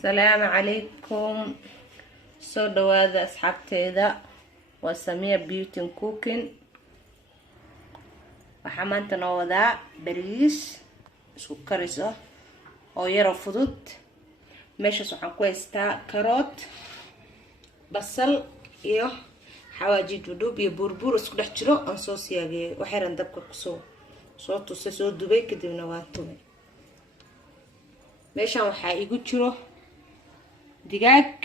السلام عليكم. soo dhawaada asxaabteeda. waa Samia Beauty and Cooking. waxaa maanta noo wadaa bariis isku karis ah oo yar fudud. meeshaas waxaan ku haystaa karoot, basal iyo xawaaji duduub iyo burbur isku dhex jiro aan soo siyaagay. waxaan dabka ku soo tusay soo dubay kadibna waan tumay. meeshaan waxaa igu jiro digaag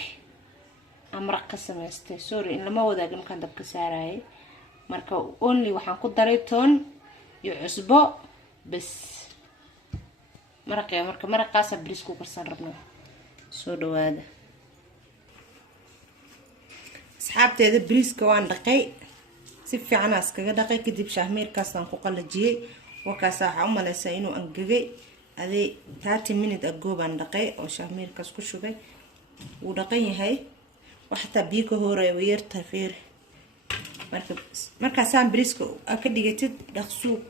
amraq ka samaystay. sorry in lama wadaagin markaan dabka saarayay. marka only waxaan ku daray toon iyo cusbo bas. maraqaas bariis ku karsan rabnaa. soo dhawaada asxaabteeda. bariiska waan dhaqay si fiican iskaga dhaqay kadib shahmeerkaas aan ku qalajiyay. wakaas waxa u malaysaa inuu angagay adee 30 minutes ago baan dhaqay oo shahmeerkaas ku shubay. wuu dhaqan yahay waxta biyo ka horeeyo yar tafiir. markaasaan bariiska ka dhigatid dhaqsuuq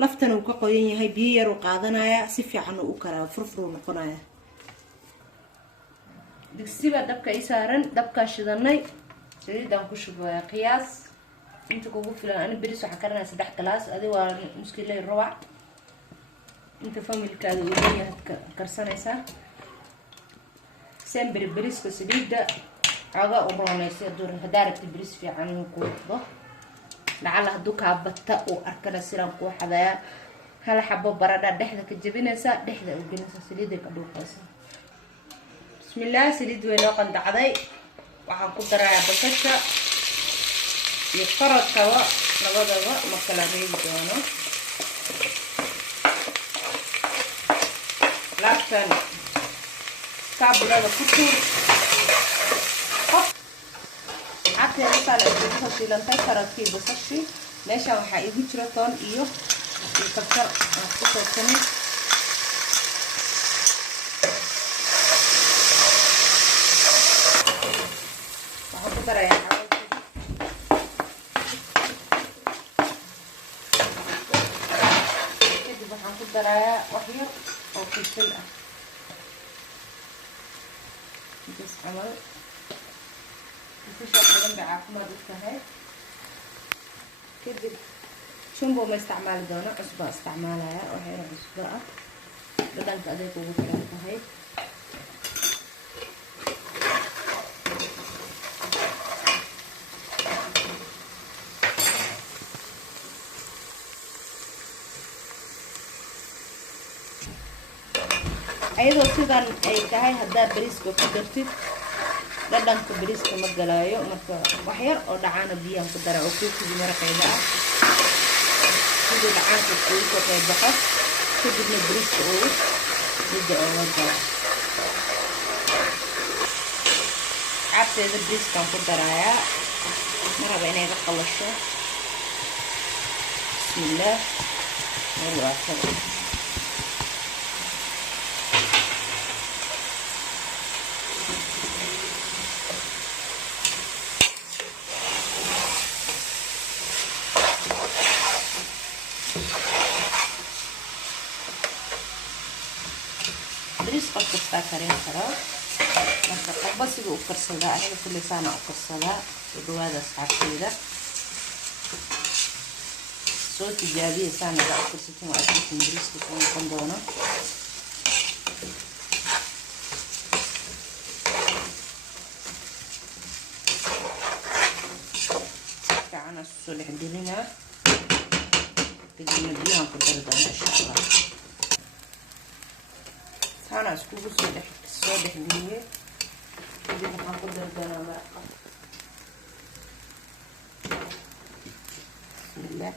laftan uu ka qoyan yahay biyo yar uu qaadanaya si fiican uu karaa furfur noqonaya. digsiga dabka ay saaran dabka shidanay saliidaan ku shubay qiyaas inta kugu filan. ani bariis waxa karanayaa 3 galaas adi waa muskilay rubac inta familkaada uu leeyahay karsanaysa. sembri bariiska saliida aga u roonaysa durin hadaarti bariis fiican uu ku wado. lacala haduu ka batta oo arkana siran ku xadaya hal xabo baradha dhexda ka jabinaysa dhexda u gelinaysa saliida ka dhuuqaysa. bismillah. saliid weyn oo qandacday waxaan ku darayaa basasha iyo karotka labadaba ma kala reebi doono. laaftan kaabulada ku tuur عطي رسالة بسشي لن تكرر في بسشي. ليش أنا حقيقي جرى طن إيوه يكسر خصوصا الثاني. وحط ترى يا حبايبي كده بحط ترى وحير أو في السلقة بس عمل في شوية جنب عافمة دكتها كده. شنبو ما استعمال دونه عصبة استعمالها وهي عصبة بدل تأديك وبكرة هاي. أيضا سيدان أي كهاي هدا بريس بقدرتي dhadhanka bariiska ma galaayo. marka wax yar oo dhacaana biyaha ku dara oo kuuskii maraqayda ah sidii dhacaanka ku soo qaybaqa kadibna bariiska oo midda oo la gala. cabteeda bariiskan ku darayaa maraba inay ka qalasho. bismillah. waa kale bariis qof kasta karin karo. marka qofba sida uu karsadaa aniga kulisaana u karsadaa. soo dhawaada asxaabteeda. soo tijaabiya saanada u karsatin waa arkin bariiska soo noqon doono. fiican aan soo dhex gelinaa kadibna biyahan ku dari doona insha allah. أنا أسكوب صدح ليه كده هناخد دردنا بقى. بسم الله.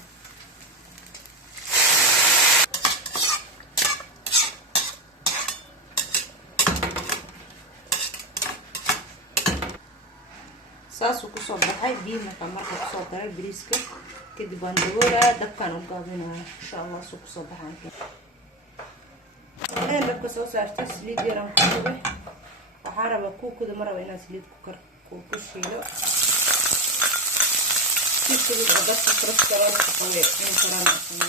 ساسو كسر بحاي بيه مكمل كسر دري بريسكة كده بندورة دكان وقابلنا إن شاء الله سو كسر بحاي كده. أنا بكسر صارت سليد يرام كده وحارب كده مرة وين سليد كوكشيلو كيف كده بس فرص كمان قوي من كرامة عشان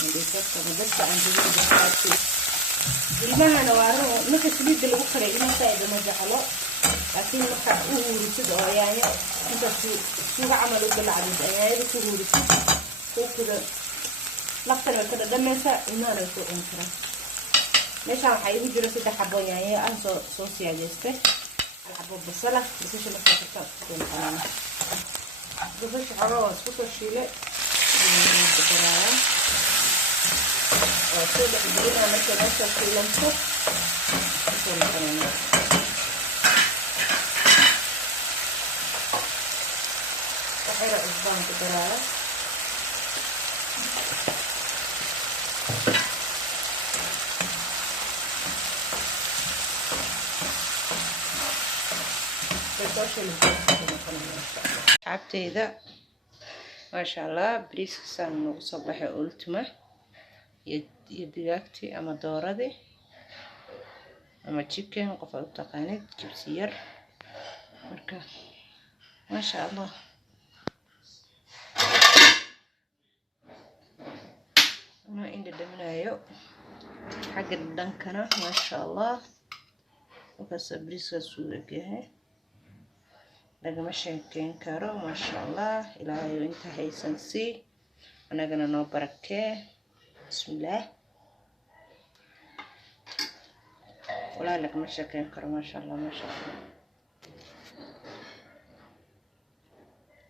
عندي فرصة بس عندي ilmahana waa run marka saliidda lagu karay ilmaha faa'iido ma jeclo laakiin marka u huurisid oo yaanyo inta suuga camal u galacdid yaanyada ku huurisid kuukida laftana way ka dhadhamaysaa ilmahana way ku cuni karaan meeshaan waxaa igu jira 3 xabo yaanyo aan soo siyaadeystay hal xabo basala basasha markaa kartaa isku doontaan basasha xoogaa waa isku soo shiilay وأصير بحضرينها مثل نفسها في لمسة مثل مثلا وحيرة أصبان كدرارة شعبتي ذا ما شاء الله بريس كسان صباحي أولتمه يدياكتي أما دورادي أما تشيكن قفل تقانيد جبسير مركا ما شاء الله أنا عندي دمنايو حق الدنكنا ما شاء الله وكاس بريسكا سوقه لقى مشي كين كارو ما شاء الله إلهي وانت هيسنسي أنا قنا نو بركة بسم الله ولا لك مشي كين كارو ما شاء الله ما شاء الله